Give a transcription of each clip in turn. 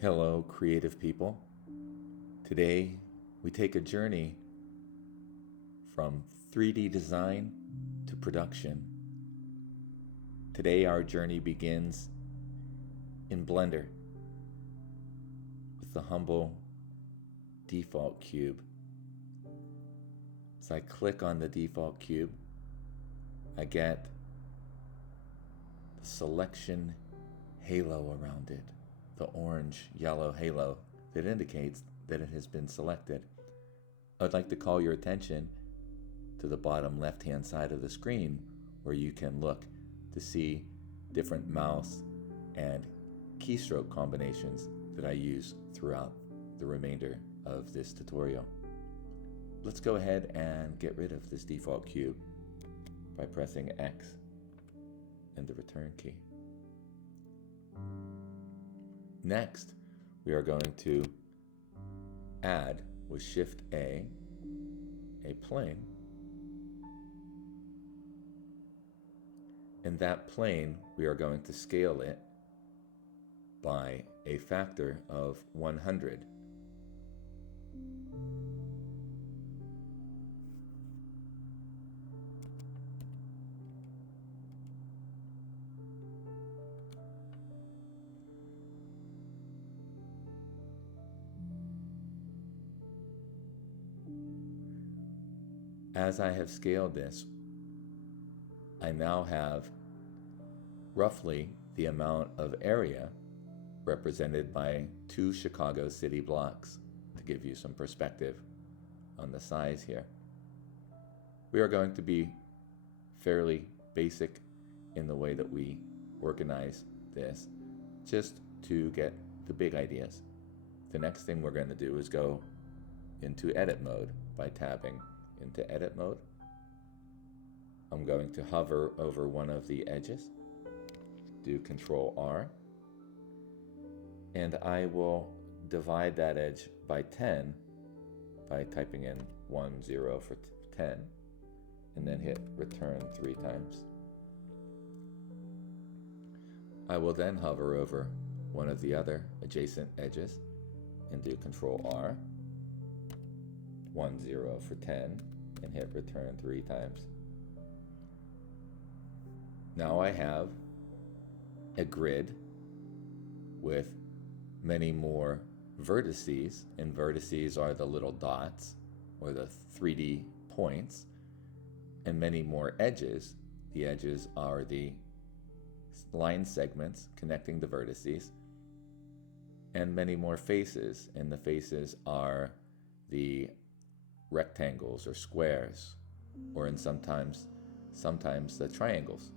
Hello, creative people. Today, we take a journey from 3D design to production. Today, our journey begins in Blender with the humble default cube. As I click on the default cube, I get the selection halo around it, the orange-yellow halo that indicates that it has been selected. I'd like to call your attention to the bottom left-hand side of the screen where you can look to see different mouse and keystroke combinations that I use throughout the remainder of this tutorial. Let's go ahead and get rid of this default cube by pressing X and the return key. Next, we are going to add with Shift A plane. In that plane, we are going to scale it by a factor of 100. As I have scaled this, I now have roughly the amount of area represented by 2 Chicago city blocks to give you some perspective on the size here. We are going to be fairly basic in the way that we organize this, just to get the big ideas. The next thing we're going to do is go into edit mode by tabbing into edit mode. I'm going to hover over one of the edges, do Control R, and I will divide that edge by 10 by typing in 10 for 10, and then hit return 3 times. I will then hover over one of the other adjacent edges and do Control R, 10 for 10, and hit return 3 times. Now I have a grid with many more vertices, and vertices are the little dots or the 3D points, and many more edges. The edges are the line segments connecting the vertices, and many more faces, and the faces are the rectangles or squares, or in sometimes the triangles.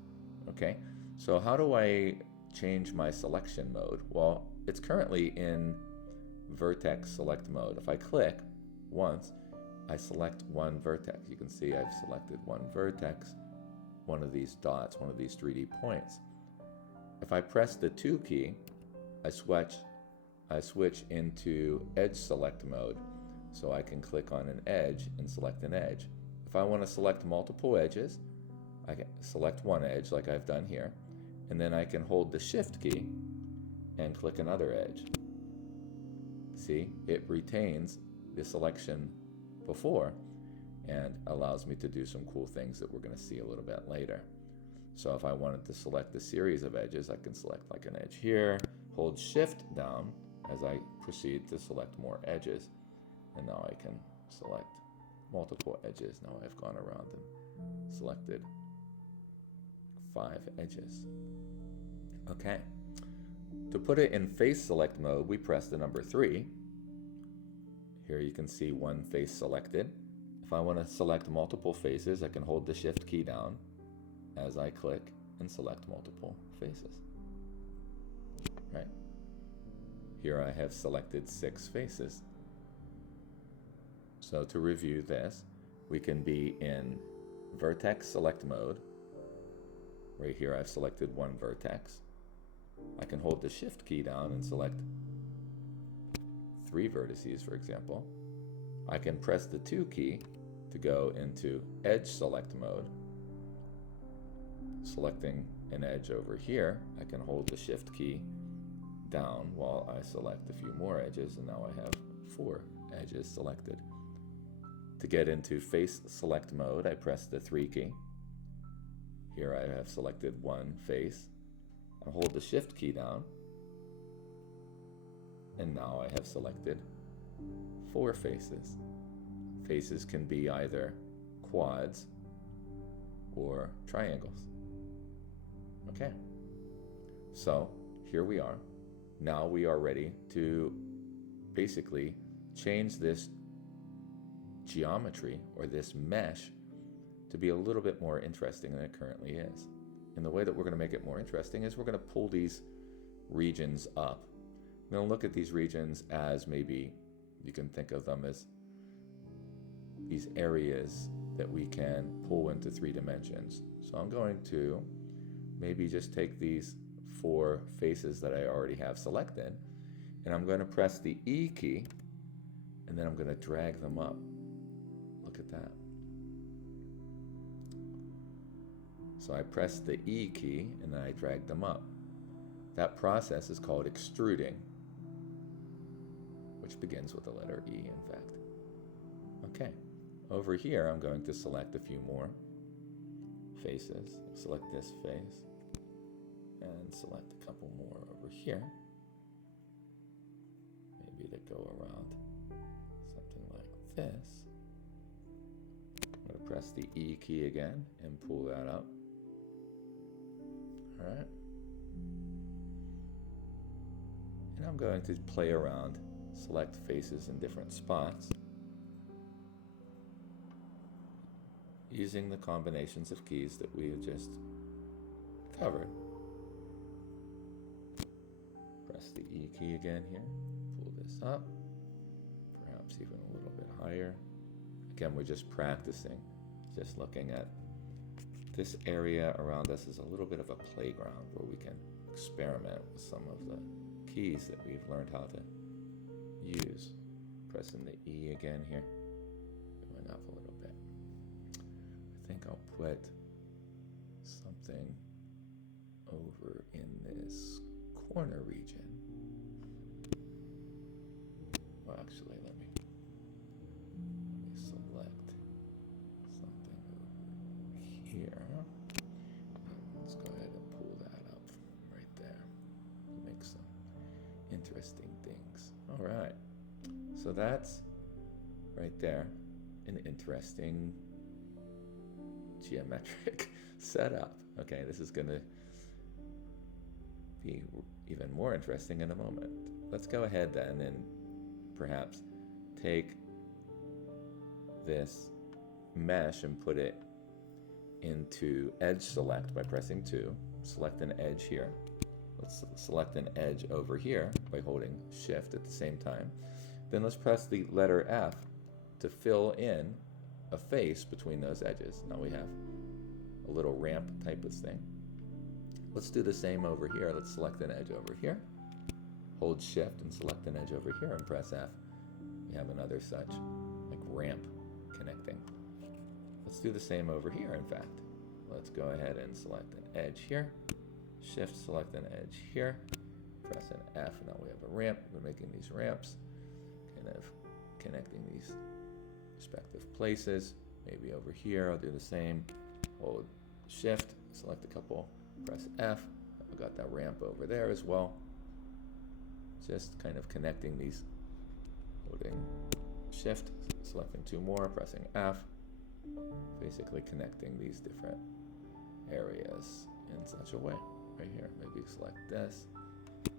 Okay, so how do I change my selection mode? Well, it's currently in Vertex Select mode. If I click once, I select one vertex. You can see I've selected one vertex, one of these dots, one of these 3D points. If I press the 2 key, I switch into Edge Select mode, so I can click on an edge and select an edge. If I want to select multiple edges, I can select one edge like I've done here, and then I can hold the Shift key and click another edge. See, it retains the selection before and allows me to do some cool things that we're going to see a little bit later. So if I wanted to select a series of edges, I can select like an edge here, hold Shift down as I proceed to select more edges, and now I can select multiple edges. Now I've gone around and selected 5 edges. Okay, to put it in face select mode, we press the number 3. Here you can see one face selected. If I want to select multiple faces, I can hold the Shift key down as I click and select multiple faces. Right. Here I have selected 6 faces. So to review this, we can be in Vertex Select mode. Right here I've selected one vertex. I can hold the Shift key down and select 3 vertices, for example. I can press the 2 key to go into Edge Select mode. Selecting an edge over here, I can hold the Shift key down while I select a few more edges, and now I have 4 edges selected. To get into face select mode, I press the 3 key. Here I have selected 1 face. I hold the shift key down, and now I have selected 4 faces. Faces can be either quads or triangles. Okay, so here we are. Now we are ready to basically change this geometry or this mesh to be a little bit more interesting than it currently is. And the way that we're going to make it more interesting is we're going to pull these regions up. I'm going to look at these regions as, maybe you can think of them as these areas that we can pull into 3 dimensions. So I'm going to maybe just take these 4 faces that I already have selected, and I'm going to press the E key, and then I'm going to drag them up. Look at that. So I press the E key and then I drag them up. That process is called extruding, which begins with the letter E, in fact. Okay, over here I'm going to select a few more faces. Select this face and select a couple more over here. Maybe to go around something like this. I'm going to press the E key again and pull that up. All right. And I'm going to play around, select faces in different spots, using the combinations of keys that we have just covered. Press the E key again here, pull this up, perhaps even a little bit higher. Again, we're just practicing, just looking at this area around us is a little bit of a playground where we can experiment with some of the keys that we've learned how to use. Pressing the E again here, going up a little bit. I think I'll put something over in this corner region. Well, actually, let me select something over here. Let's go ahead and pull that up right there. Make some interesting things. All right. So that's right there, an interesting geometric setup. Okay, this is going to be even more interesting in a moment. Let's go ahead then and perhaps take this mesh and put it into edge select by pressing 2. Select an edge here. Let's select an edge over here by holding shift at the same time. Then let's press the letter F to fill in a face between those edges. Now we have a little ramp type of thing. Let's do the same over here. Let's select an edge over here. Hold shift and select an edge over here and press F. We have another such like ramp connecting. Let's do the same over here, in fact. Let's go ahead and select an edge here. Shift, select an edge here. Press an F, and now we have a ramp. We're making these ramps, kind of connecting these respective places. Maybe over here, I'll do the same. Hold shift, select a couple, press F. I've got that ramp over there as well. Just kind of connecting these, holding shift, selecting 2 more, pressing F. Basically connecting these different areas in such a way. Right here, maybe select this,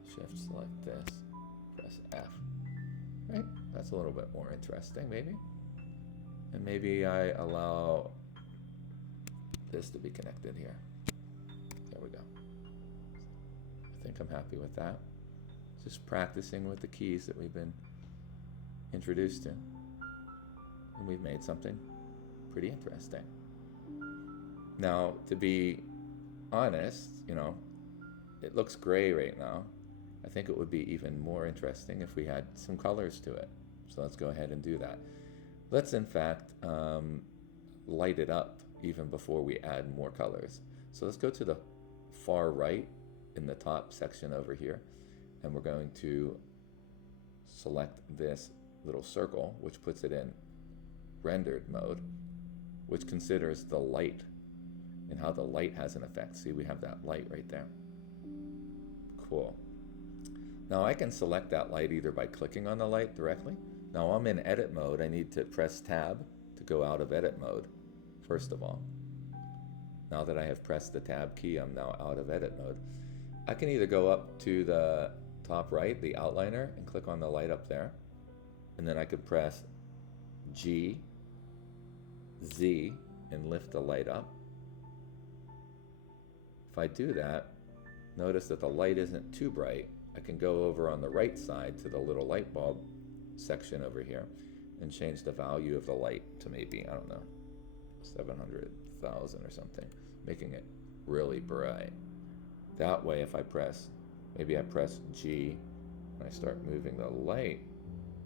shift, select this, press F. Right? That's a little bit more interesting, maybe. And maybe I allow this to be connected here. There we go. I think I'm happy with that. Just practicing with the keys that we've been introduced to. And we've made something pretty interesting. Now, to be honest, it looks gray right now. I think it would be even more interesting if we had some colors to it. So let's go ahead and do that. Let's, in fact, light it up even before we add more colors. So let's go to the far right in the top section over here, and we're going to select this little circle, which puts it in rendered mode, which considers the light and how the light has an effect. See, we have that light right there. Cool. Now I can select that light either by clicking on the light directly. Now I'm in edit mode. I need to press tab to go out of edit mode, first of all. Now that I have pressed the tab key, I'm now out of edit mode. I can either go up to the top right, the outliner, and click on the light up there. And then I could press G, Z, and lift the light up. If I do that, notice that the light isn't too bright. I can go over on the right side to the little light bulb section over here and change the value of the light to maybe, I don't know, 700,000 or something, making it really bright. That way, if I press, maybe I press G and I start moving the light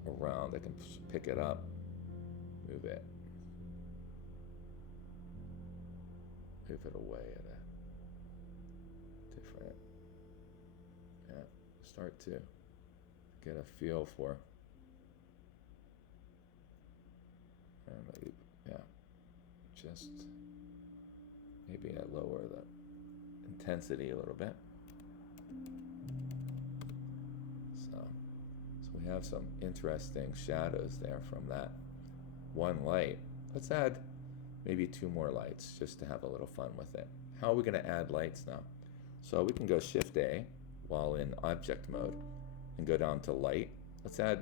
around, I can pick it up, move it away at a different, yeah, start to get a feel for, maybe, yeah, just maybe I lower the intensity a little bit. So we have some interesting shadows there from that one light. Let's add maybe 2 more lights just to have a little fun with it. How are we going to add lights now? So we can go Shift A while in object mode and go down to light. Let's add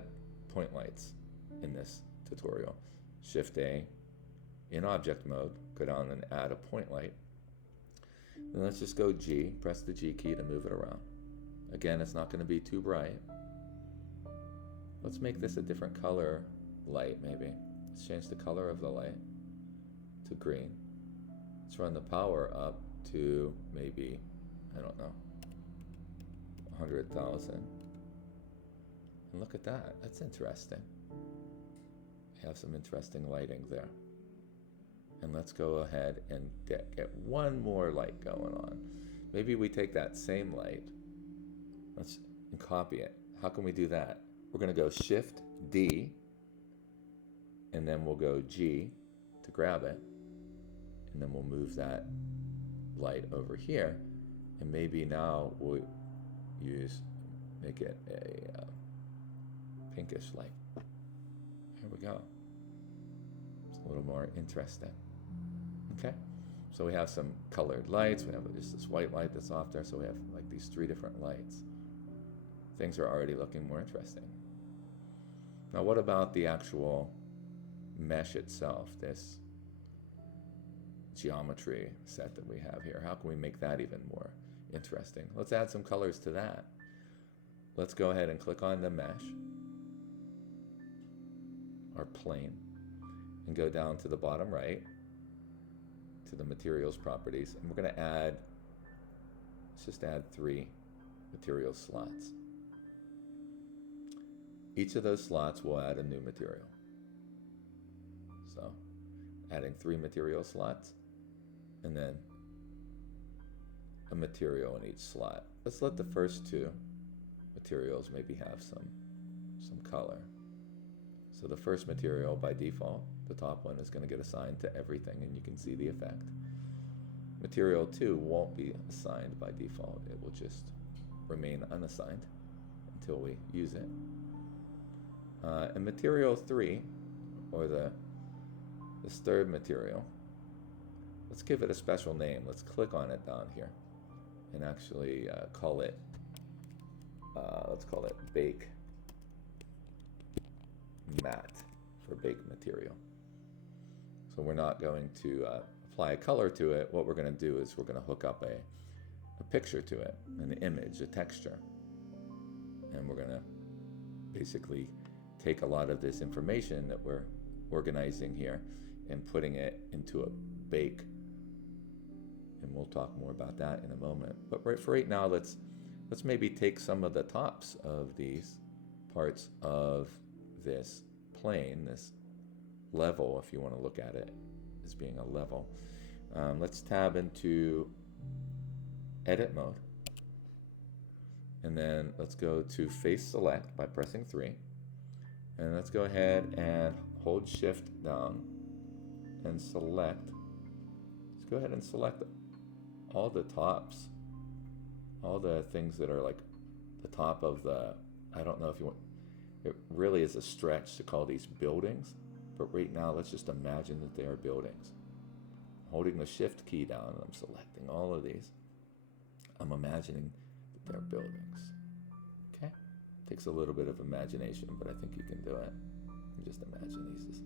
point lights in this tutorial. Shift A in object mode, go down and add a point light. Then let's just go G, press the G key to move it around. Again, it's not going to be too bright. Let's make this a different color light maybe. Let's change the color of the light to green. Let's run the power up to maybe, I don't know, 100,000. And look at that, that's interesting. We have some interesting lighting there. And let's go ahead and get one more light going on. Maybe we take that same light, and copy it. How can we do that? We're going to go Shift D, and then we'll go G to grab it, and then we'll move that light over here, and maybe now we'll make it a pinkish light. Here we go. It's a little more interesting. Okay, so we have some colored lights. We have just this white light that's off there. So we have like these 3 different lights. Things are already looking more interesting. Now, what about the actual mesh itself, this geometry set that we have here? How can we make that even more interesting? Let's add some colors to that. Let's go ahead and click on the mesh, our plane, and go down to the bottom right to the materials properties, and we're going to add, let's just add 3 material slots. Each of those slots will add a new material. So adding 3 material slots, and then a material in each slot. Let's let the first 2 materials maybe have some color. So the first material by default, the top one, is going to get assigned to everything, and you can see the effect. Material 2 won't be assigned by default. It will just remain unassigned until we use it. And material 3, or this third material, let's give it a special name. Let's click on it down here and actually call it, let's call it Bake Matte, for bake material. So we're not going to apply a color to it. What we're going to do is we're going to hook up a picture to it, an image, a texture. And we're going to basically take a lot of this information that we're organizing here and putting it into a bake. And we'll talk more about that in a moment. But for right now, let's maybe take some of the tops of these parts of this plane, this level, if you want to look at it as being a level. Let's tab into edit mode, And then let's go to Face Select by pressing 3. And let's go ahead and hold Shift down and select. Let's go ahead and select all the tops. All the things that are like the top of the, I don't know if you want, it really is a stretch to call these buildings. But right now, let's just imagine that they are buildings. Holding the Shift key down, and I'm selecting all of these. I'm imagining that they're buildings. Okay? Takes a little bit of imagination, but I think you can do it. You just imagine these as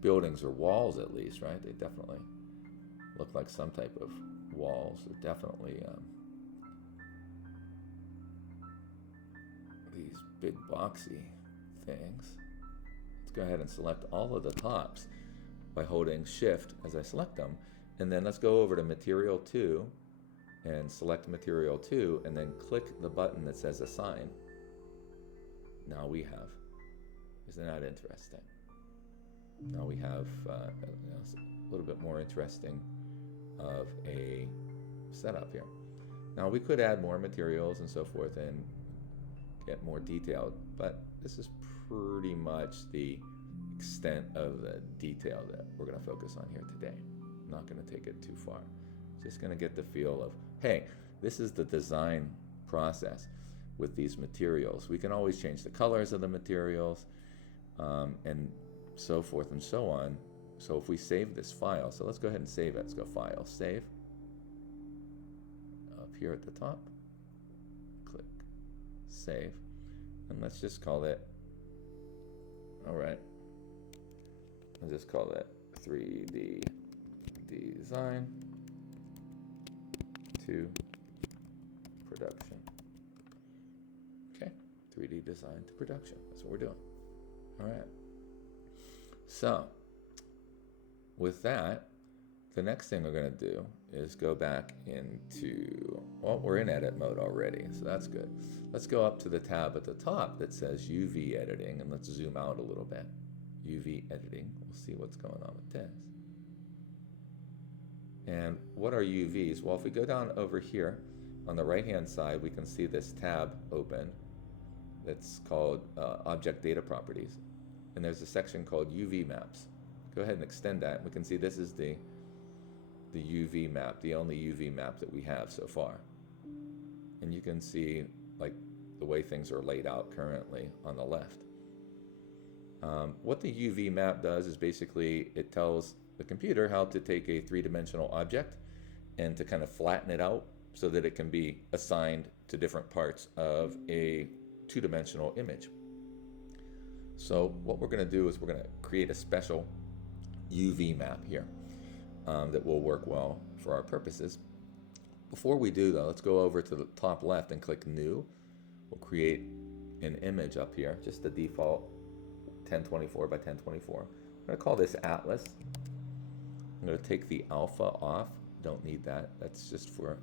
buildings or walls at least, right? They definitely look like some type of walls. They're definitely these big boxy things. Let's go ahead and select all of the tops by holding Shift as I select them. And then let's go over to Material 2 and select Material 2 and then click the button that says Assign. Now we have, isn't that interesting? Now we have a little bit more interesting of a setup here. Now we could add more materials and so forth and get more detailed, but this is pretty much the extent of the detail that we're going to focus on here today. I'm not going to take it too far. Just going to get the feel of, hey, this is the design process with these materials. We can always change the colors of the materials and so forth and so on. So if we save this file, so let's go ahead and save it. Let's go File, Save. Up here at the top, click Save. And let's just call it, all right, I'll just call it 3D Design to Production. Okay, 3D Design to Production. That's what we're doing. All right. So, with that, the next thing we're going to do is go back into, well, we're in edit mode already, so that's good. Let's go up to the tab at the top that says UV editing, and let's zoom out a little bit. UV editing, we'll see what's going on with this. And what are UVs? Well, if we go down over here on the right-hand side, we can see this tab open. It's called Object Data Properties. And there's a section called UV Maps. Go ahead and extend that. We can see this is the UV map, the only UV map that we have so far. And you can see like the way things are laid out currently on the left. What the UV map does is basically it tells the computer how to take a three-dimensional object and to kind of flatten it out so that it can be assigned to different parts of a two-dimensional image. So what we're going to do is we're going to create a special UV map here that will work well for our purposes. Before we do though, let's go over to the top left and click New. We'll create an image up here, just the default 1024 by 1024. I'm going to call this Atlas. I'm going to take the alpha off. Don't need that. That's just for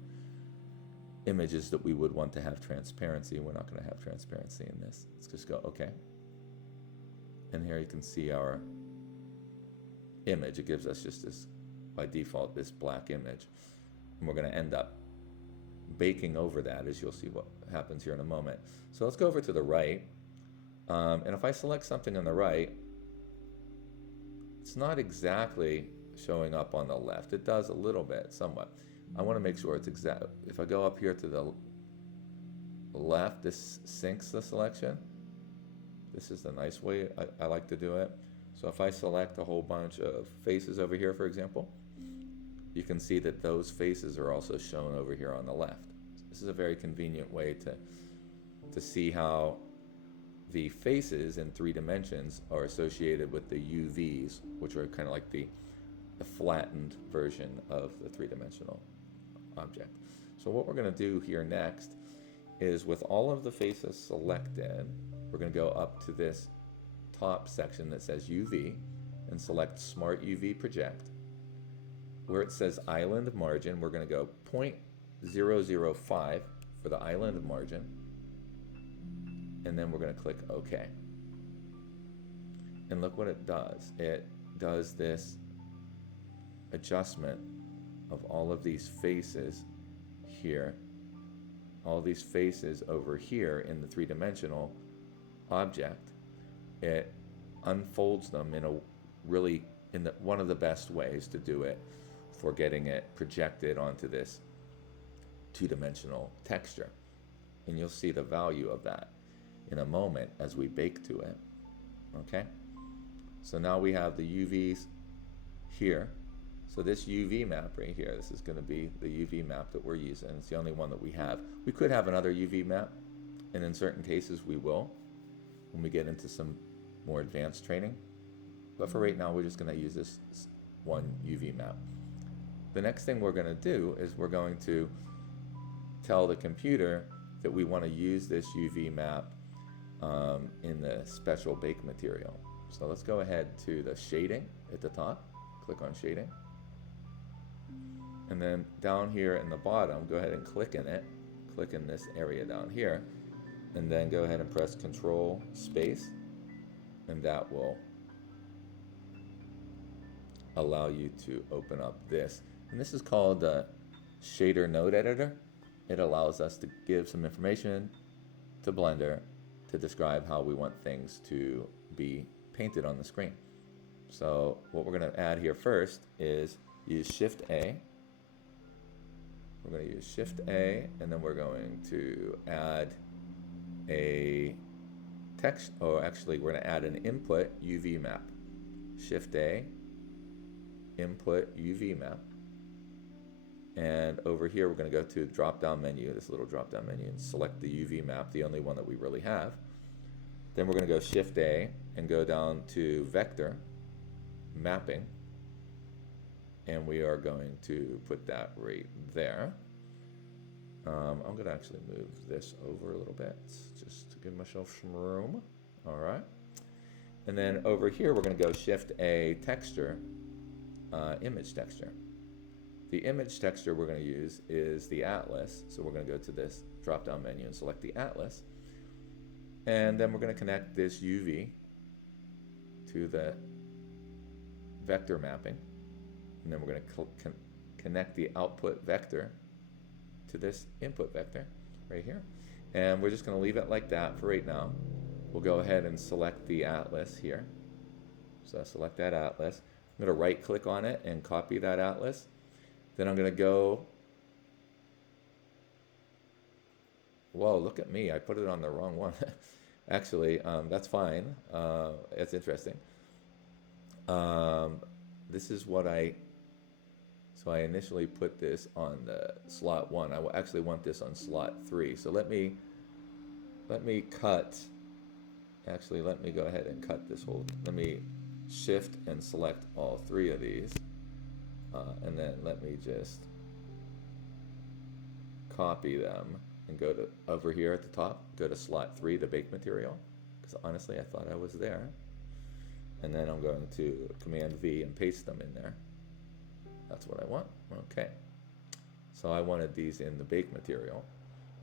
images that we would want to have transparency. We're not going to have transparency in this. Let's just go OK. And here you can see our image. It gives us just this, by default, this black image. And we're going to end up baking over that, as you'll see what happens here in a moment. So let's go over to the right. And if I select something on the right, it's not exactly showing up on the left. It does a little bit, somewhat. I want to make sure it's exact. If I go up here to the left, this syncs the selection. This is the nice way I like to do it. So if I select a whole bunch of faces over here, for example, you can see that those faces are also shown over here on the left. This is a very convenient way to see how the faces in 3 dimensions are associated with the UVs, which are kind of like the flattened version of the 3-dimensional object. So what we're going to do here next is, with all of the faces selected, we're going to go up to this top section that says UV and select Smart UV Project. Where it says Island Margin, we're going to go 0.005 for the island margin, and then we're going to click OK. And look what it does. It does this adjustment of all of these faces here all these faces over here in the three-dimensional object, it unfolds them in a really, one of the best ways to do it for getting it projected onto this two-dimensional texture. And you'll see the value of that in a moment as we bake to it. Okay? So now we have the UVs here. So this UV map right here, this is going to be the UV map that we're using. It's the only one that we have. We could have another UV map, and in certain cases we will when we get into some more advanced training. But for right now, we're just going to use this one UV map. The next thing we're going to do is we're going to tell the computer that we want to use this UV map in the special bake material. So let's go ahead to the shading at the top. Click on shading. And then down here in the bottom, go ahead and click in it. Click in this area down here. And then go ahead and press Control Space. And that will allow you to open up this. And this is called the Shader Node Editor. It allows us to give some information to Blender to describe how we want things to be painted on the screen. So what we're going to add here first is use Shift A. We're going to use Shift A, and then we're going to add a text, or actually we're going to add an input UV map. Shift A, input UV map. And over here we're going to go to the drop-down menu, this little drop-down menu, and select the UV map, the only one that we really have. Then we're going to go Shift A and go down to Vector, Mapping, and we are going to put that right there. I'm going to actually move this over a little bit just to give myself some room. All right. And then over here we're going to go Shift A, Texture, Image Texture. The image texture we're going to use is the Atlas. So we're going to go to this drop-down menu and select the Atlas. And then we're going to connect this UV to the vector mapping. And then we're going to connect the output vector to this input vector right here. And we're just going to leave it like that for right now. We'll go ahead and select the Atlas here. So I select that Atlas. I'm going to right click on it and copy that Atlas. Then I'm going to go, whoa, look at me, I put it on the wrong one. Actually, that's fine, it's interesting. This is what so I initially put this on the slot 1. I actually want this on slot 3. So let me cut, actually let me go ahead and cut this whole, let me shift and select all 3 of these. And then let me just copy them and go to over here at the top, go to slot 3, the bake material, because honestly I thought I was there. And then I'm going to Command V and paste them in there. That's what I want. Okay. So I wanted these in the bake material.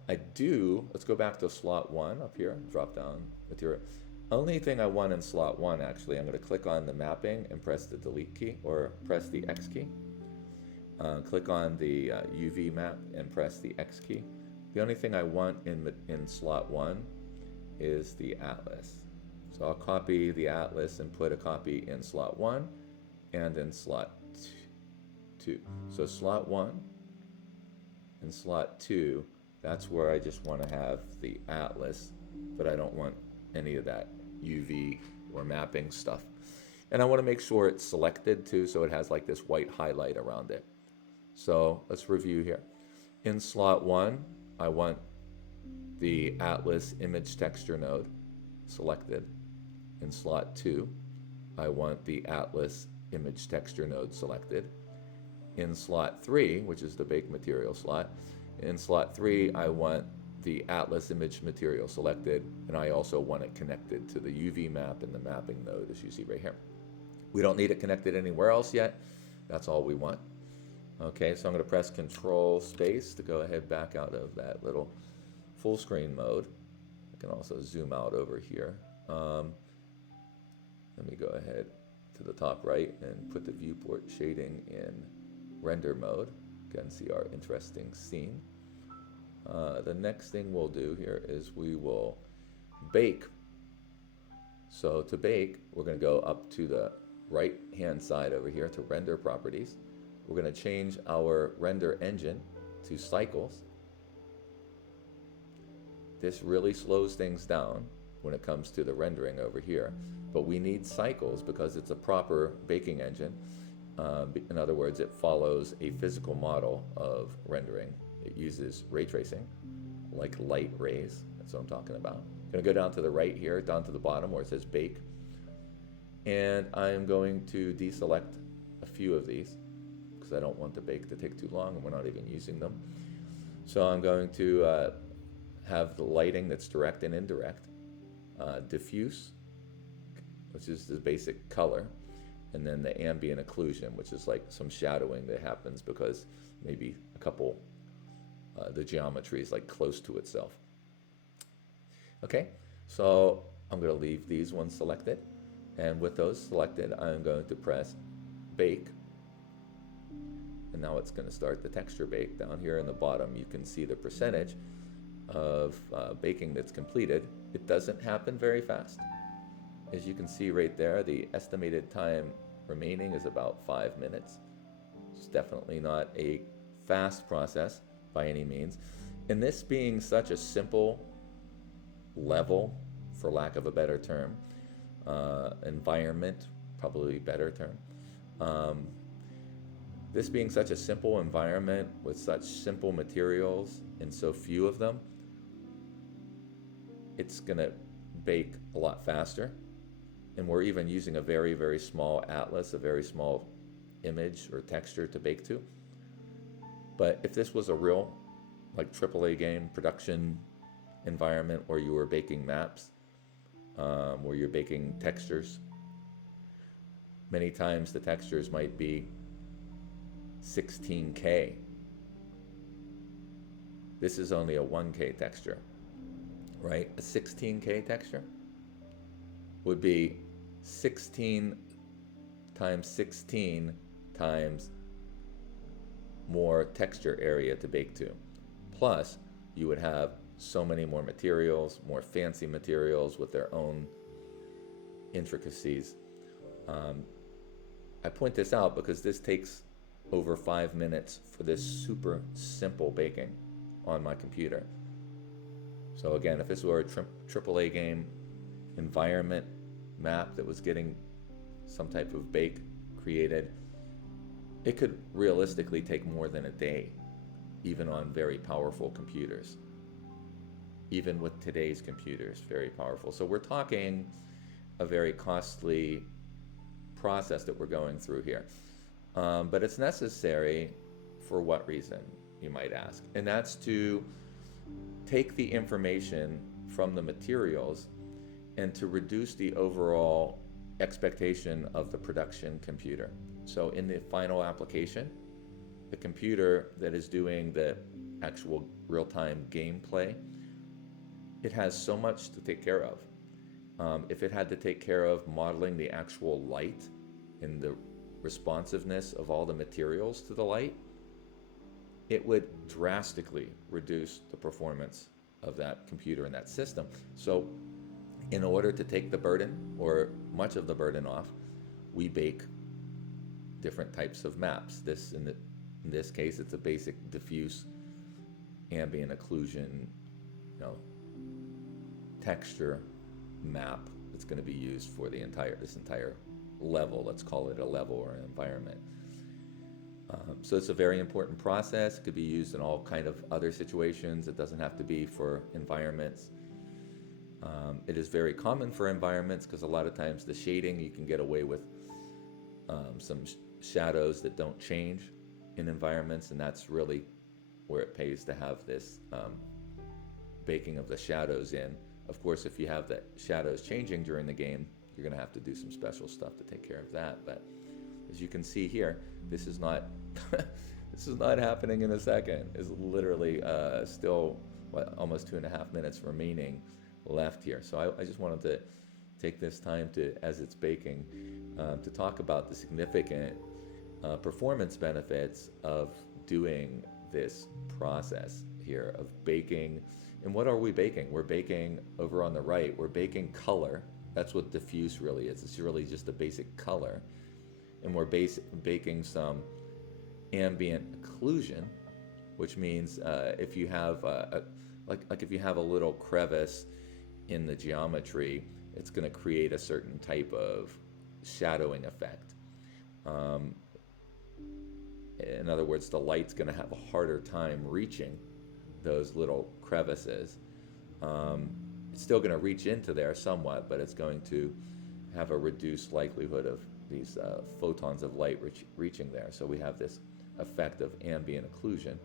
Let's go back to slot 1 up here, drop down material. Only thing I want in slot 1, actually, I'm going to click on the mapping and press the delete key, or press the X key. Click on the UV map and press the X key. The only thing I want in slot 1 is the Atlas. So I'll copy the Atlas and put a copy in slot 1 and in slot 2. So slot 1 and slot 2, that's where I just want to have the Atlas, but I don't want any of that UV or mapping stuff. And I want to make sure it's selected too, so it has like this white highlight around it. So let's review here. In slot 1, I want the Atlas image texture node selected. In slot 2, I want the Atlas image texture node selected. In slot 3, which is the bake material slot, in slot 3, I want the Atlas image material selected, and I also want it connected to the UV map and the mapping node, as you see right here. We don't need it connected anywhere else yet. That's all we want. Okay, so I'm going to press Control Space to go ahead back out of that little full screen mode. I can also zoom out over here. Let me go ahead to the top right and put the viewport shading in render mode. Again, see our interesting scene. The next thing we'll do here is we will bake. So to bake, we're going to go up to the right hand side over here to render properties. We're going to change our render engine to cycles. This really slows things down when it comes to the rendering over here, but we need cycles because it's a proper baking engine. In other words, it follows a physical model of rendering. It uses ray tracing, like light rays. That's what I'm talking about. I'm going to go down to the right here, down to the bottom where it says bake. And I'm going to deselect a few of these because I don't want the bake to take too long and we're not even using them. So I'm going to have the lighting that's direct and indirect, diffuse, which is the basic color, and then the ambient occlusion, which is like some shadowing that happens because maybe a couple, the geometry is like close to itself. Okay, so I'm going to leave these ones selected, and with those selected, I'm going to press bake, and now it's going to start the texture bake. Down here in the bottom, you can see the percentage of baking that's completed. It doesn't happen very fast. As you can see right there, the estimated time remaining is about 5 minutes. It's definitely not a fast process by any means. And this being such a simple level, for lack of a better term, environment, probably better term, this being such a simple environment with such simple materials and so few of them, it's going to bake a lot faster. And we're even using a very, very small atlas, a very small image or texture to bake to. But if this was a real, like AAA game production environment where you were baking maps, where you're baking textures, many times the textures might be 16K. This is only a 1K texture, right? A 16K texture would be 16 times 16 times more texture area to bake to. Plus, you would have so many more materials, more fancy materials with their own intricacies. I point this out because this takes over 5 minutes for this super simple baking on my computer. So again, if this were a AAA game environment map that was getting some type of bake created, it could realistically take more than a day, even on very powerful computers. Even with today's computers, very powerful. So we're talking a very costly process that we're going through here. But it's necessary for what reason, you might ask? And that's to take the information from the materials and to reduce the overall expectation of the production computer. So in the final application, the computer that is doing the actual real-time gameplay, it has so much to take care of. If it had to take care of modeling the actual light and the responsiveness of all the materials to the light, it would drastically reduce the performance of that computer and that system. So in order to take the burden, or much of the burden off, we bake different types of maps. In this case, it's a basic diffuse ambient occlusion, texture map that's going to be used for this entire level. Let's call it a level or an environment. So it's a very important process. It could be used in all kind of other situations. It doesn't have to be for environments. It is very common for environments because a lot of times the shading, you can get away with some shadows that don't change in environments, and that's really where it pays to have this baking of the shadows in. Of course, if you have the shadows changing during the game, you're going to have to do some special stuff to take care of that. But as you can see here, this is not this is not happening in a second. It's literally still almost 2.5 minutes remaining left here. So I just wanted to take this time to, as it's baking, to talk about the significant performance benefits of doing this process. here of baking. And what are we baking? We're baking over on the right, we're baking color. That's what diffuse really is. It's really just a basic color. And we're baking some ambient occlusion, which means if you have like if you have a little crevice in the geometry, it's going to create a certain type of shadowing effect. In other words, the light's going to have a harder time reaching those little crevices. It's still going to reach into there somewhat, but it's going to have a reduced likelihood of these photons of light reaching there. So we have this effect of ambient occlusion.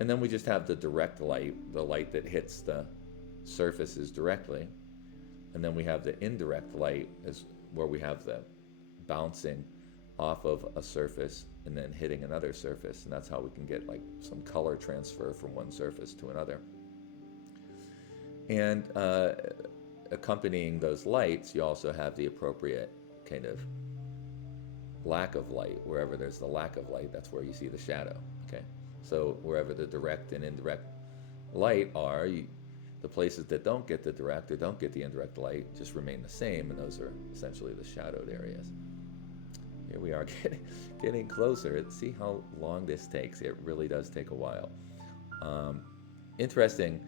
And then we just have the direct light, the light that hits the surfaces directly. And then we have the indirect light, is where we have the bouncing off of a surface and then hitting another surface. And that's how we can get like some color transfer from one surface to another. And accompanying those lights, you also have the appropriate kind of lack of light. Wherever there's the lack of light, that's where you see the shadow. Okay, so wherever the direct and indirect light are, the places that don't get the direct or don't get the indirect light just remain the same, and those are essentially the shadowed areas. Here we are getting closer. See how long this takes. It really does take a while. Interesting.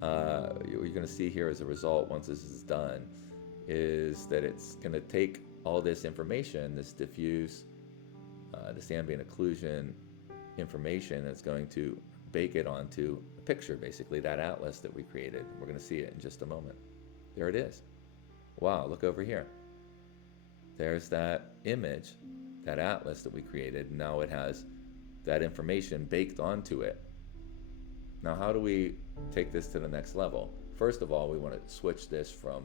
What you're going to see here as a result, once this is done, is that it's going to take all this information, this diffuse, this ambient occlusion information, it's going to bake it onto a picture, basically, that atlas that we created. We're going to see it in just a moment. There it is. Wow, look over here. There's that image, that atlas that we created. Now it has that information baked onto it. Now, how do we take this to the next level? First of all, we want to switch this from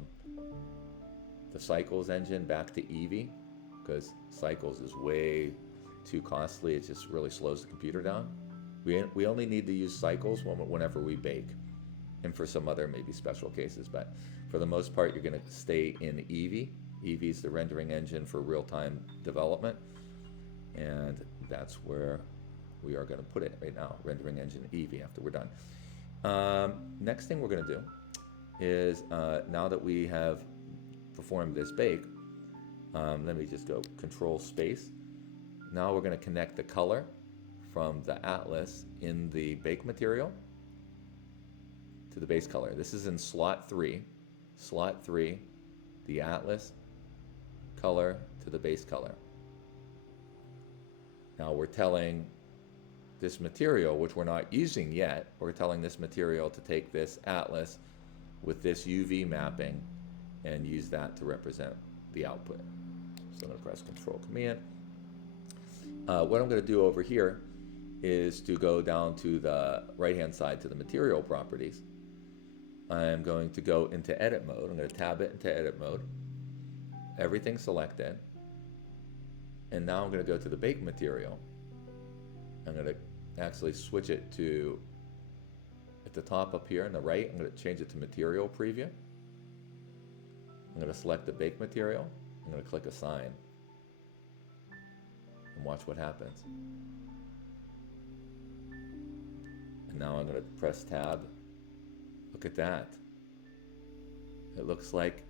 the Cycles engine back to Eevee, because Cycles is way too costly. It just really slows the computer down. We only need to use Cycles whenever we bake, and for some other maybe special cases, but for the most part, you're going to stay in Eevee. Eevee is the rendering engine for real-time development, and that's where we are going to put it right now, rendering engine Eevee, after we're done. Next thing we're going to do is, now that we have performed this bake, let me just go Control Space. Now we're going to connect the color from the atlas in the bake material to the base color. This is in slot 3. Slot 3, the atlas color to the base color. Now we're telling this material, which we're not using yet, we're telling this material to take this atlas with this UV mapping and use that to represent the output. So I'm going to press Control Command. What I'm going to do over here is to go down to the right-hand side to the material properties. I'm going to go into edit mode. I'm going to tab it into edit mode. Everything selected. And now I'm going to go to the bake material. I'm going to actually switch it to, at the top up here on the right, I'm going to change it to material preview. I'm going to select the bake material. I'm going to click assign. And watch what happens. And now I'm going to press tab. Look at that. It looks like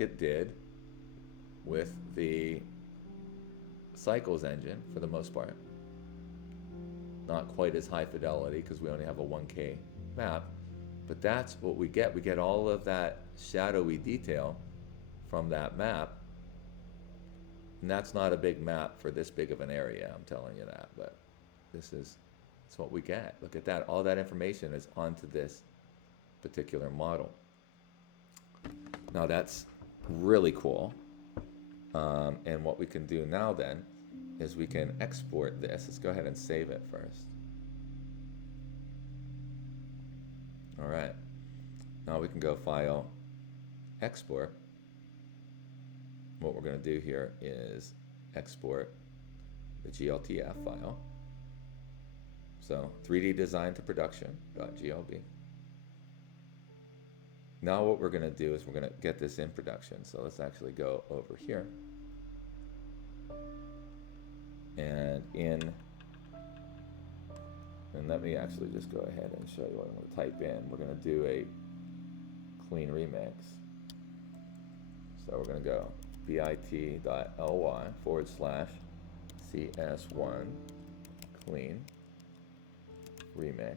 it did with the Cycles engine for the most part. Not quite as high fidelity because we only have a 1K map, but that's what we get. We get all of that shadowy detail from that map. And that's not a big map for this big of an area, I'm telling you that, but that's what we get. Look at that. All that information is onto this particular model. Now that's really cool. And what we can do now then is we can export this. Let's go ahead and save it first. All right. Now we can go File, Export. What we're going to do here is export the GLTF file. So 3D design to production.glb. Now what we're going to do is we're going to get this in production. So let's actually go over here. And let me actually just go ahead and show you what I'm going to type in. We're going to do a clean remix. So we're going to go bit.ly/CS1 clean remix.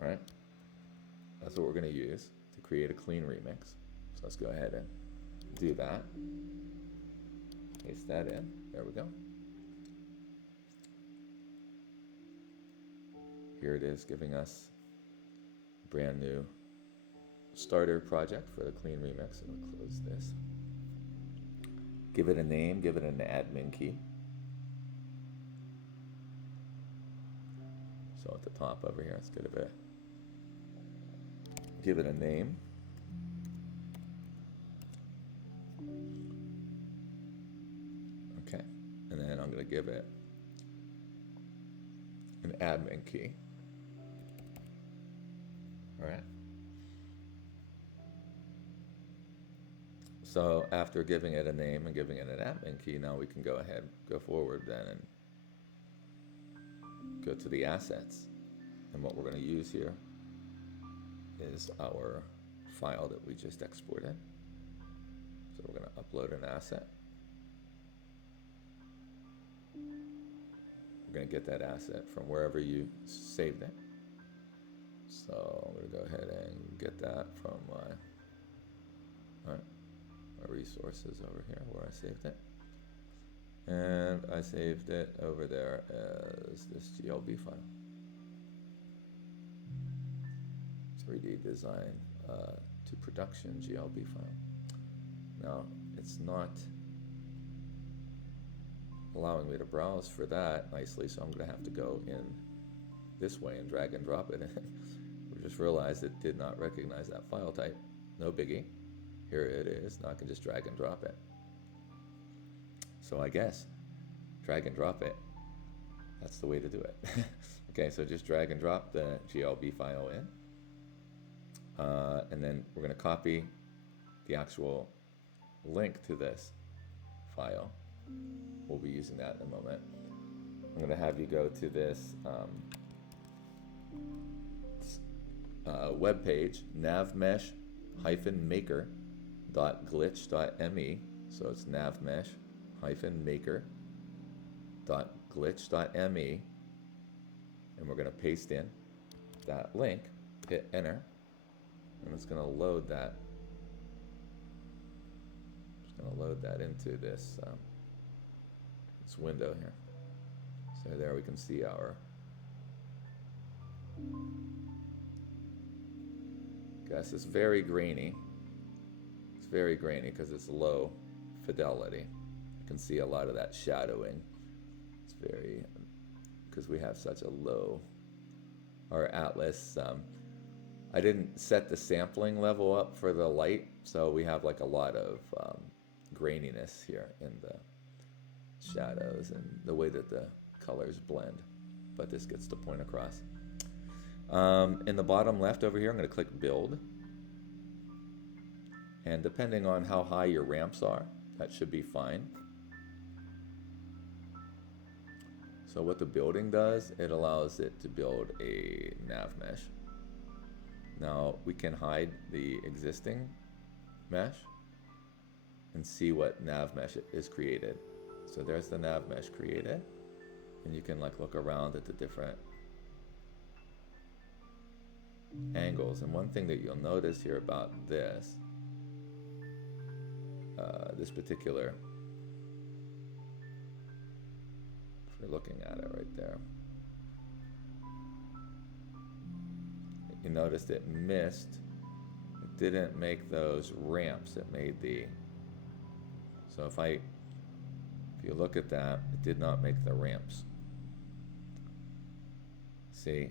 All right? That's what we're going to use to create a clean remix. So let's go ahead and do that. Paste that in. There we go. Here it is, giving us a brand new starter project for the clean remix. So we'll close this. Give it a name, give it an admin key. So at the top over here, let's give it a name. Okay, and then I'm going to give it an admin key. All right. So after giving it a name and giving it an admin key, now we can go ahead, go forward then and go to the assets. And what we're going to use here is our file that we just exported. So we're going to upload an asset. We're going to get that asset from wherever you saved it. So I'm going to go ahead and get that from my resources over here where I saved it. And I saved it over there as this GLB file. 3D design to production GLB file. Now, it's not allowing me to browse for that nicely, so I'm going to have to go in this way and drag and drop it. We just realized it did not recognize that file type. No biggie. Here it is. Now I can just drag and drop it. So I guess drag and drop it. That's the way to do it. Okay, so just drag and drop the GLB file in. And then we're going to copy the actual link to this file. We'll be using that in a moment. I'm going to have you go to this web page, navmesh-maker.glitch.me. So it's navmesh-maker.glitch.me. And we're going to paste in that link, hit enter, and it's going to load that. It's going to load that into this this window here. So there we can see our guess. It's very grainy. It's very grainy because it's low fidelity. You can see a lot of that shadowing. It's very, because we have such a low, our Atlas, I didn't set the sampling level up for the light, so we have like a lot of graininess here in the shadows and the way that the colors blend, but this gets the point across. In the bottom left over here, I'm going to click build, and depending on how high your ramps are, that should be fine. So what the building does, it allows it to build a nav mesh. Now we can hide the existing mesh and see what nav mesh is created. So there's the nav mesh created, and you can like look around at the different angles. And one thing that you'll notice here about this, this particular, if you're looking at it right there, you noticed it missed, it didn't make those ramps, it made the, so if you look at that, it did not make the ramps. See?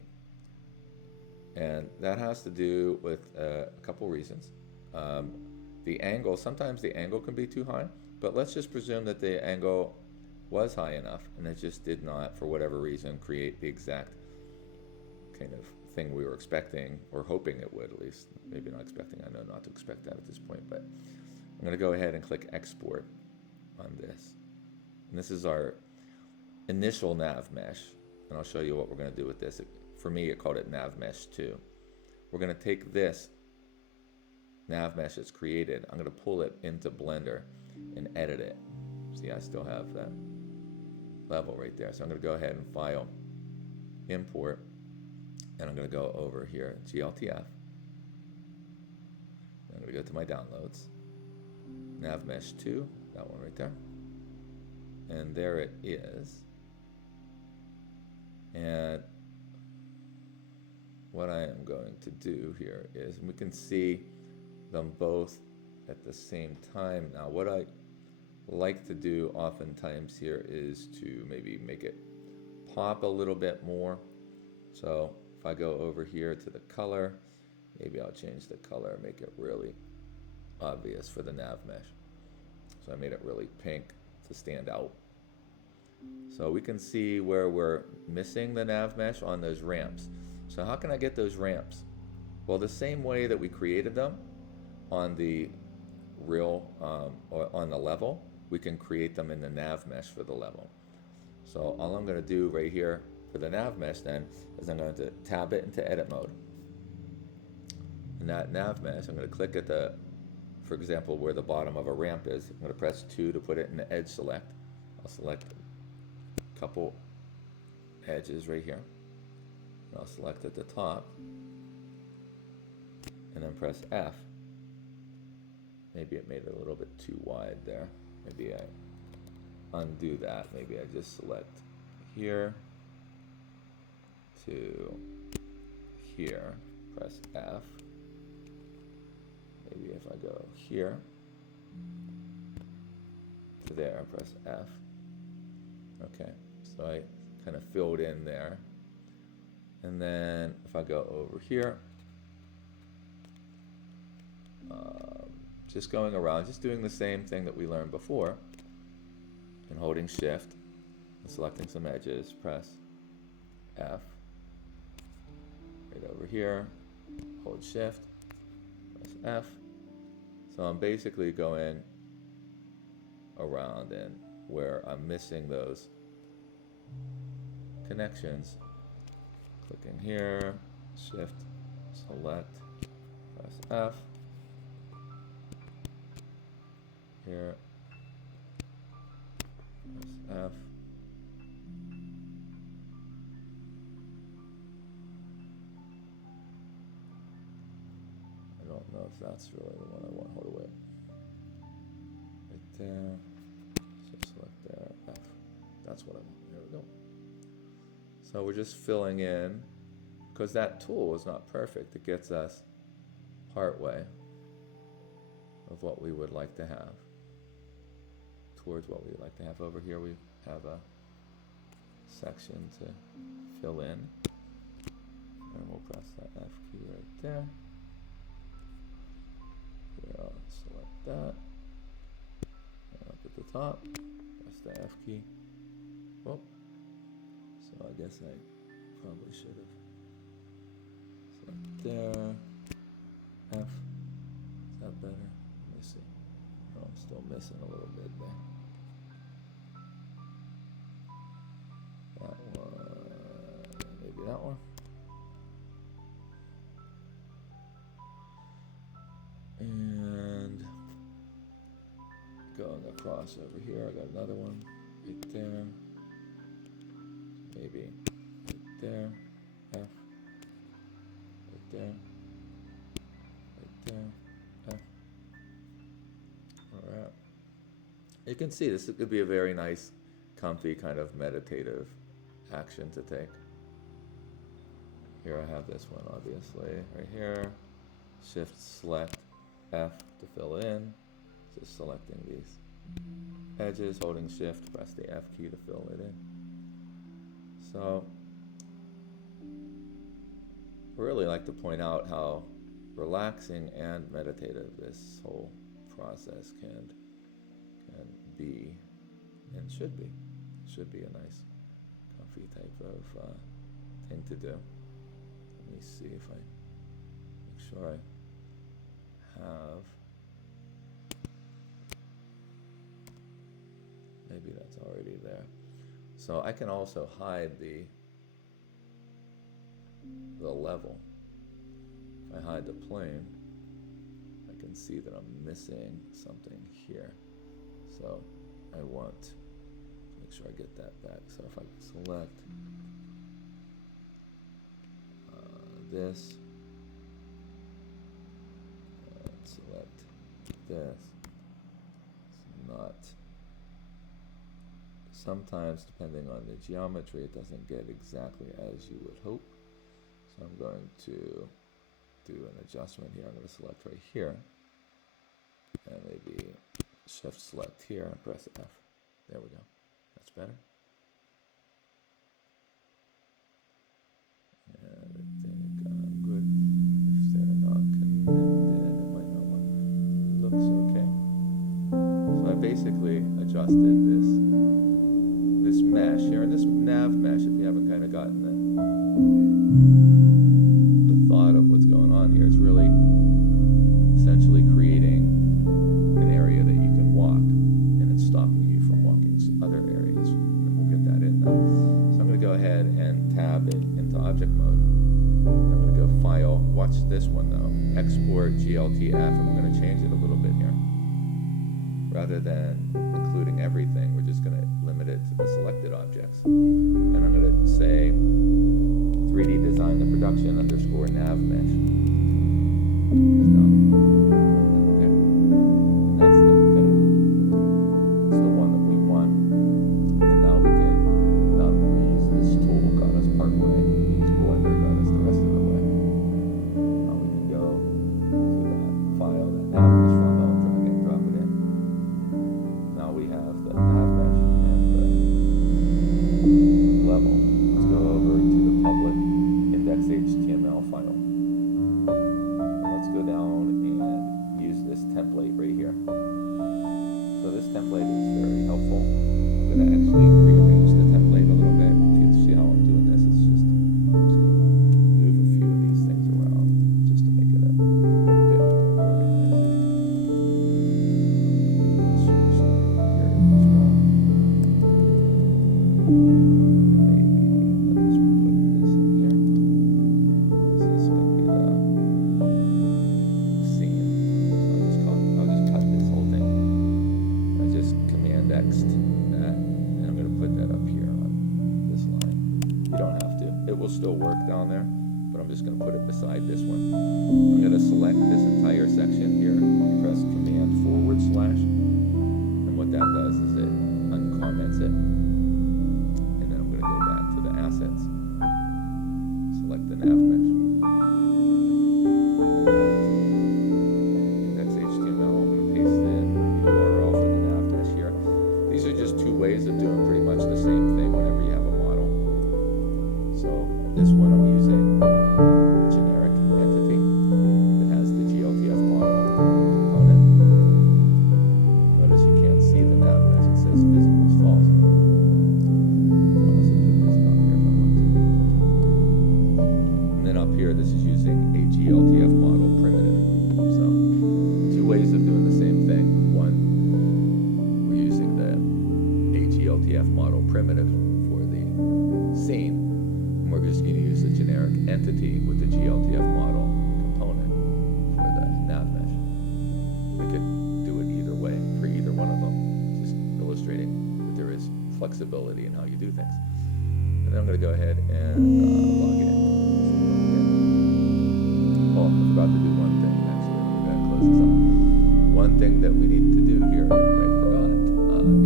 And that has to do with a couple reasons. The angle, sometimes the angle can be too high, but let's just presume that the angle was high enough and it just did not, for whatever reason, create the exact kind of thing we were expecting, or hoping it would at least. Maybe not expecting, I know not to expect that at this point, but I'm going to go ahead and click export on this. And this is our initial nav mesh and I'll show you what we're going to do with this. For me, it called it Nav Mesh 2. We're going to take this Nav Mesh that's created, I'm going to pull it into Blender and edit it. See, I still have that level right there. So I'm going to go ahead and File, Import, and I'm going to go over here, Gltf. I'm going to go to my downloads, Nav Mesh 2, that one right there. And there it is. And what I am going to do here is, we can see them both at the same time. Now, what I like to do oftentimes here is to maybe make it pop a little bit more. So if I go over here to the color, maybe I'll change the color, make it really obvious for the Nav Mesh. So I made it really pink to stand out. So we can see where we're missing the Nav Mesh on those ramps. So how can I get those ramps? Well, the same way that we created them on the real, or on the level, we can create them in the Nav Mesh for the level. So all I'm going to do right here for the Nav Mesh then is I'm going to tab it into edit mode. In that Nav Mesh, I'm going to click at the, for example, where the bottom of a ramp is. I'm going to press 2 to put it in the edge select. I'll select a couple edges right here. And I'll select at the top and then press F. Maybe it made it a little bit too wide there. Maybe I undo that. Maybe I just select here to here, press F. Maybe if I go here to there, press F. Okay, so I kind of filled in there. And then if I go over here, just going around, just doing the same thing that we learned before, and holding Shift and selecting some edges, press F. Right over here, hold Shift, press F. So I'm basically going around, and where I'm missing those connections, clicking here, Shift, select, press F. Here, press F. I don't know if that's really the one I want. Hold away. Right there. Shift select there. F. That's what I want. There we go. So we're just filling in, because that tool is not perfect. It gets us part way of what we would like to have, towards what we would like to have. Over here we have a section to fill in, and we'll press that F key right there. Here I'll select that, and up at the top, press the F key. Oh, so I guess I probably should have select there, F. Is that better? Let me see. Oh, I'm still missing a little bit there. That one, maybe that one. And going across over here, I got another one right there. Maybe right there, F. Right there, right there, F. All right. You can see this could be a very nice, comfy kind of meditative action to take. Here I have this one, obviously, right here. Shift select F to fill in. Just selecting these edges, holding Shift, press the F key to fill it in. So, I really like to point out how relaxing and meditative this whole process can be, and should be. Should be a nice, comfy type of thing to do. Let me see if I make sure I have. Maybe that's already there. So I can also hide the the level. If I hide the plane, I can see that I'm missing something here. So I want to make sure I get that back. So if I select this, select this, it's not, sometimes depending on the geometry it doesn't get exactly as you would hope. So I'm going to do an adjustment here. I'm going to select right here and maybe shift select here and press F. There we go. That's better. And I think I'm good. If they're not connected, it might not want. Looks okay. So I basically adjusted this mesh here, and this nav mesh, if you haven't kind of gotten the thought of what's going on here, it's really essentially creating an area that you can walk, and it's stopping you from walking other areas. And we'll get that in now. So I'm going to go ahead and tab it into object mode. I'm going to go File. Watch this one though. Export Gltf. I'm going to change it a little bit here. Rather than including everything, we're just going to limit it to the selected objects. And I'm going to say 3D design the production underscore nav mesh. Okay. And that's the kind of, that's the one that we want. And now we can, now that we use this tool, got us part way, use Blender, got us the rest of the way. Now we can go to that file, that nav mesh file, drag it, drop it in. Now we have the nav mesh and the level. Let's go over to the public index.html file. Let's go down and use this template right here. So this template is very helpful. I'm going to actually rearrange the template a little bit. If you can see how I'm doing this, it's just, I'm just going to move a few of these things around just to make it a bit more organized. Here as well. Still work down there, but I'm just going to put it beside this one. I'm going to select this entire section here, press Command / and what that does is it uncomments it, and then I'm going to go back to the assets, select the nav mesh, index.html, I'm going to paste in the URL for the nav mesh here. These are just two ways of doing pretty much the same thing whenever you have a model. So this one I'm using a generic entity that has the Gltf model component. Notice you can't see the nav mesh, it says visible is false. I'll also put this down here if I want to. And then up here, this is using a Gltf model primitive. So, two ways of doing the same thing. One, we're using the Gltf model primitive for the scene. We're just going to use the generic entity with the Gltf model component for the nav mesh. We could do it either way for either one of them, just illustrating that there is flexibility in how you do things. And then I'm going to go ahead and log in. Oh, I forgot to do one thing actually. We're going to close this up. One thing that we need to do here, I forgot,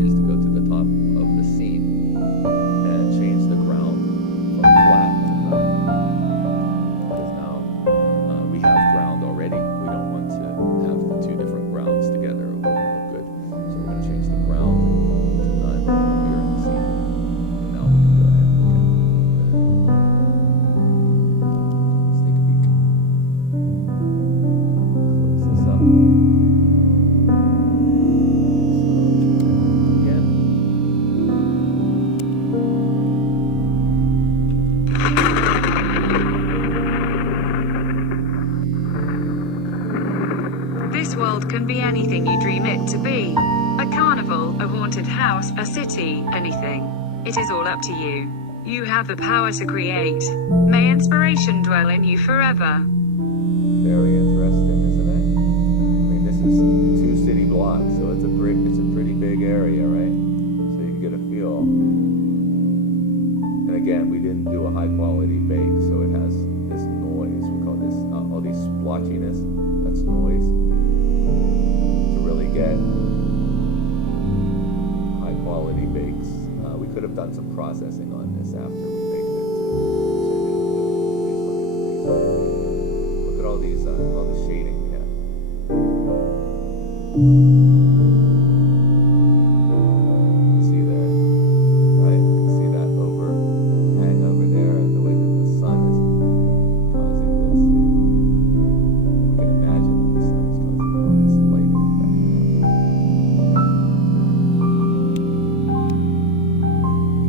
is to go to the top of the scene and change the ground from flat, because now we have ground already. We don't want to have the two different grounds together. It wouldn't look good. So we're going to change the ground to none here in the scene. And now we can go ahead. Let's take a peek. Close this up. This world can be anything you dream it to be. A carnival, a haunted house, a city, anything. It is all up to you. You have the power to create. May inspiration dwell in you forever. Very interesting, isn't it? I mean, this is 2 city blocks, so it's a pretty big area, right? So you can get a feel. And again, we didn't do a high quality bake, so it has this noise. We call this all these splotchiness. That's noise. To really get high quality bakes, we could have done some processing on this after we baked it too. So look at all these, all the shading we have. See there, right? You can see that overhang over there, and the way that the sun is causing this. We can imagine that the sun is causing all this lighting effect.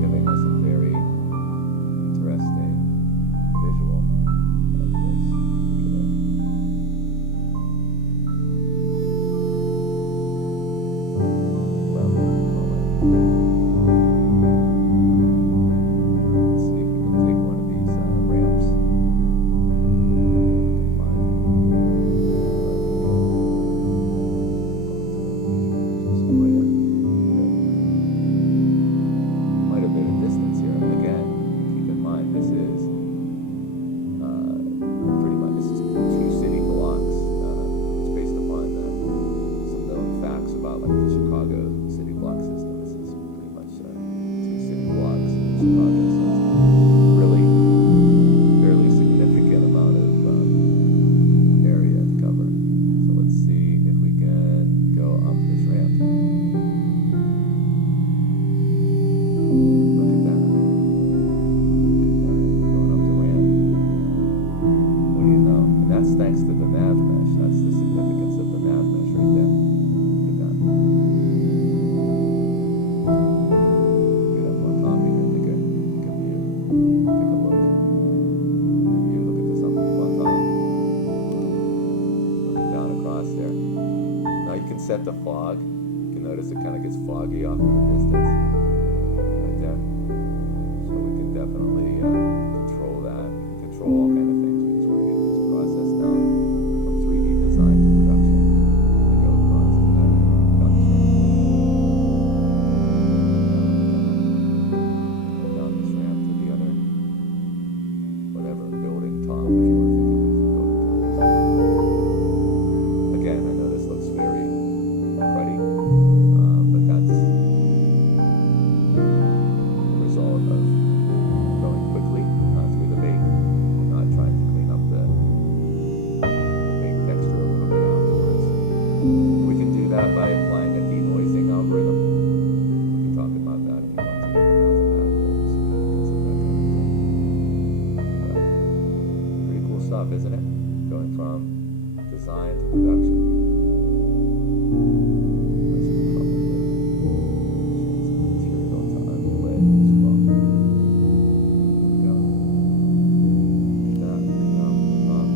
Giving us a very interesting visual of this particular level, we call it. Let's see if we can take one of these ramps. Quite a bit of distance here. Again, keep in mind this is pretty much this is 2 city blocks. It's based upon some known facts about like the Chicago city block system. This is pretty much 2 city blocks in Chicago, so it's really fairly significant amount of area to cover. So let's see if we can go up this ramp. Look at that. Going up the ramp. What do you know? And that's thanks to the Nav Mesh. That's the significance of the Nav Mesh right there. Look at that. Get up on top of here. Take a view. Take a look. Look at this up on top. Looking down across there. Now you can set the fog. You can notice it kind of gets foggy off in the distance. Right there. So we can definitely control that. We can control all kind of things. We just want to get this process down from 3D design to production. And go across to that. Down this ramp. Down this ramp to the other, whatever, building top, if you want to think of it as building top. Again, I know this looks very cruddy, but that's the result of going quickly through the bake. We're not trying to clean up the bake texture a little bit afterwards. We can do that by applying a denoising algorithm. We can talk about that if you want to, the mathematical significance of that kind of thing. But pretty cool stuff, isn't it? Going from design to production. I should probably change the material to unlit as well. There we go. Look at that. Down from the top.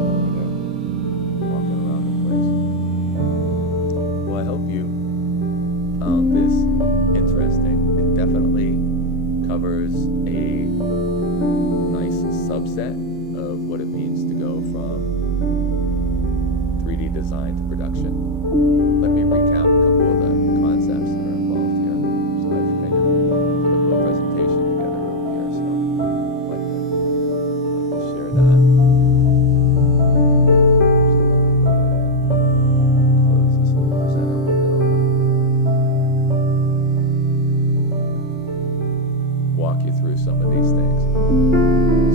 Over there. Walking around the place. Well, I hope you found this interesting. It definitely covers a nice subset of what it means to go from 3D design to production. Let me recap a couple of the concepts that are involved here. So I've kind of put a little presentation together over here, so I'd like to share that. Close this little presenter window. Walk you through some of these things.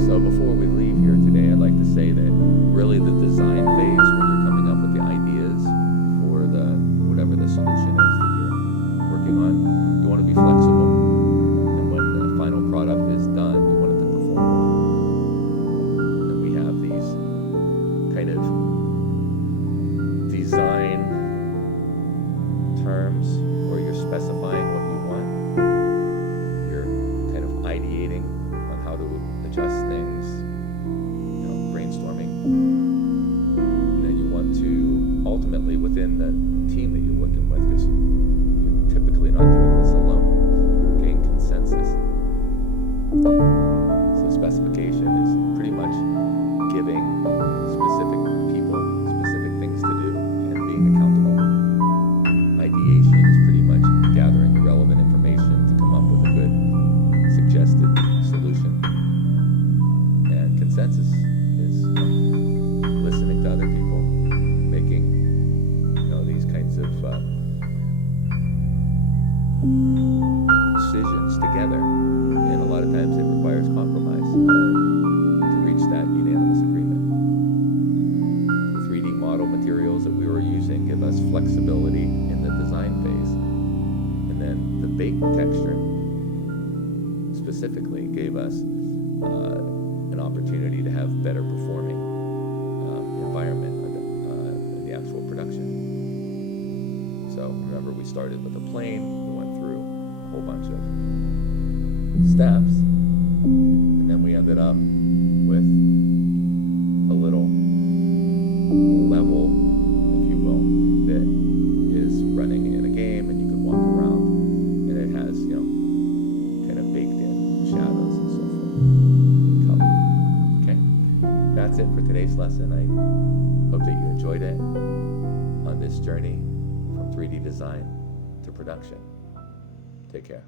So before we leave here today, I'd like to say that really the design phase, when you're coming up with the ideas for whatever the solution is that you're working on, you want to be flexible. And when the final product is done, you want it to perform well. And we have these kind of design terms where you're specifying what you want. You're kind of ideating on how to adjust things, brainstorming. And then you want to ultimately, within the team that you're working with, because you're typically not doing this alone, gain consensus. an opportunity to have better performing environment in the actual production. So remember, we started with a plane, we went through a whole bunch of steps, and then we ended up with a little level, if you will, that is running in a game, and you can walk around, and it has, kind of baked in shadows and so forth, color. Okay, that's it for today's lesson. I hope that you enjoyed it on this journey from 3D design to production. Take care.